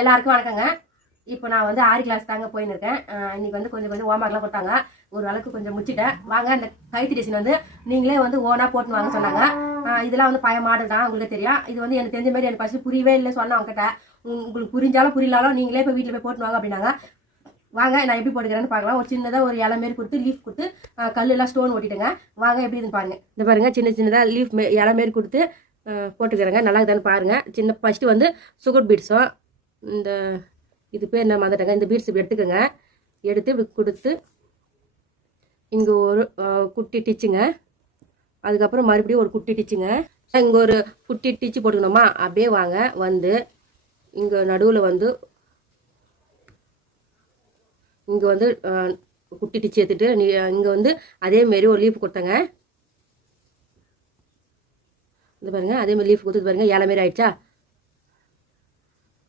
எல்லாருக்கும் வணக்கங்க. இப்போ நான் வந்து ஆறு கிளாஸ் தாங்க போயின்னு இருக்கேன். இன்னைக்கு வந்து கொஞ்சம் கொஞ்சம் ஹோம்ஒர்க்லாம் கொடுத்தாங்க. ஒரு அளவுக்கு கொஞ்சம் முடிச்சிட்டேன் வாங்க இந்த கைத்தி டிசைன் வந்து நீங்களே வந்து ஓனா போட்டு வாங்க சொன்னாங்க. இதெல்லாம் வந்து பய மாடல் தான் உங்களுக்கு தெரியும். இது வந்து எனக்கு தெரிஞ்ச மாதிரி எனக்கு ஃபஸ்ட்டு புரியவே இல்லை சொன்னேன் அவங்ககிட்ட உங்களுக்கு புரிஞ்சாலும் புரியலாலும் நீங்களே போய் வீட்டில் போய் போட்டு வாங்க அப்படின்னாங்க. வாங்க நான் எப்படி போட்டுக்கிறேன்னு பார்க்கலாம். ஒரு சின்னதாக ஒரு இலை மாரி கொடுத்து லீஃப் கொடுத்து கல்லுலாம் கல்லெல்லாம் ஸ்டோன் ஓட்டிட்டுங்க. வாங்க எப்படி இதுன்னு பாருங்க. இந்த பாருங்க சின்ன சின்னதாக லீஃப் இலை மாரி கொடுத்து போட்டுக்கிறேங்க. நல்லா இருக்குதான்னு பாருங்க. சின்ன ஃபஸ்ட்டு வந்து சுகர் பீட்ஸும் இந்த இது பேர் என்ன மதட்டங்க இந்த பீட்ஸ் இப்படி எடுத்துக்கோங்க. எடுத்து இப்படி கொடுத்து இங்கே ஒரு குட்டி டிச்சுங்க. அதுக்கப்புறம் மறுபடியும் ஒரு குட்டி டிச்சுங்க. இங்கே ஒரு குட்டி டிச்சு போட்டுக்கணுமா? அப்படியே வாங்க. வந்து இங்கே நடுவில் வந்து இங்கே வந்து குட்டி டிச்சு எடுத்துட்டு நீ இங்கே வந்து அதேமாரி ஒரு லீஃப் கொடுத்தங்க. இது பாருங்க. அதே மாதிரி லீஃப் கொடுத்துட்டு பாருங்க. ஏழை மாரி ஆயிடுச்சா?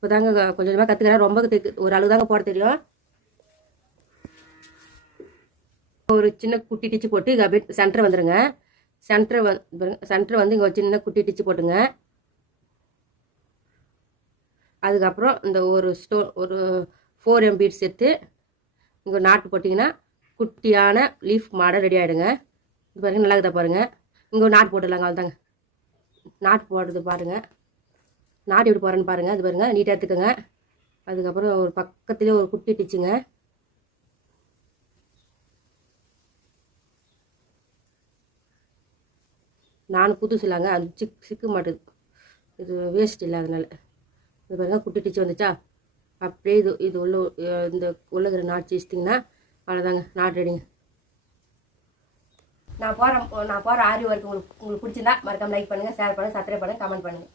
இப்போ தாங்க கொஞ்சம் கொஞ்சமாக கற்றுக்கிறேன் ரொம்ப தெக்கு- ஒரு அளவு தாங்க போட தெரியும். ஒரு சின்ன குட்டி டிச்சு போட்டு இங்கே அப்படியே சென்டர் வந்துடுங்க சென்டர் வந்து சென்டர் வந்து இங்கே ஒரு சின்ன குட்டி டிச்சு போட்டுங்க. அதுக்கப்புறம் இந்த ஒரு ஸ்டோ ஒரு ஃபோர் எம் பீட்ஸ் எடுத்து இங்கே நாட்டு போட்டிங்கன்னா குட்டியான லீஃப் மாடல் ரெடி ஆகிடுங்க இது பாருங்க நல்லா இருக்குதா பாருங்கள் இங்கே ஒரு நாட்டு போட்டுடலாங்க அவ்வளோதாங்க நாட்டு போடுறது பாருங்கள் நாட்டு எப்படி போகிறேன்னு பாருங்கள் அது பாருங்கள் நீட்டாக எடுத்துக்கோங்க. அதுக்கப்புறம் ஒரு பக்கத்துலேயே ஒரு குட்டி டிச்சுங்க நானும் புதுசு இல்லைங்க அது சிக் சிக்க மாட்டுது. இது வேஸ்ட் இல்லை அதனால். இது பாருங்க குட்டி டிச்சு வந்துச்சா? அப்படியே இது இது உள்ள இந்த உள்ளகிற நாட் வச்சிட்டிங்கன்னா அவ்வளோதாங்க நாட் ரெடிங்க நான் போகிறேன் நான் போகிற ஆரி ஒர்க் உங்களுக்கு உங்களுக்கு பிடிச்சிருந்தா மறக்காம லைக் பண்ணுங்கள் ஷேர் பண்ணுங்கள் சப்ஸ்கிரைப் பண்ணுங்கள் கமெண்ட் பண்ணுங்கள்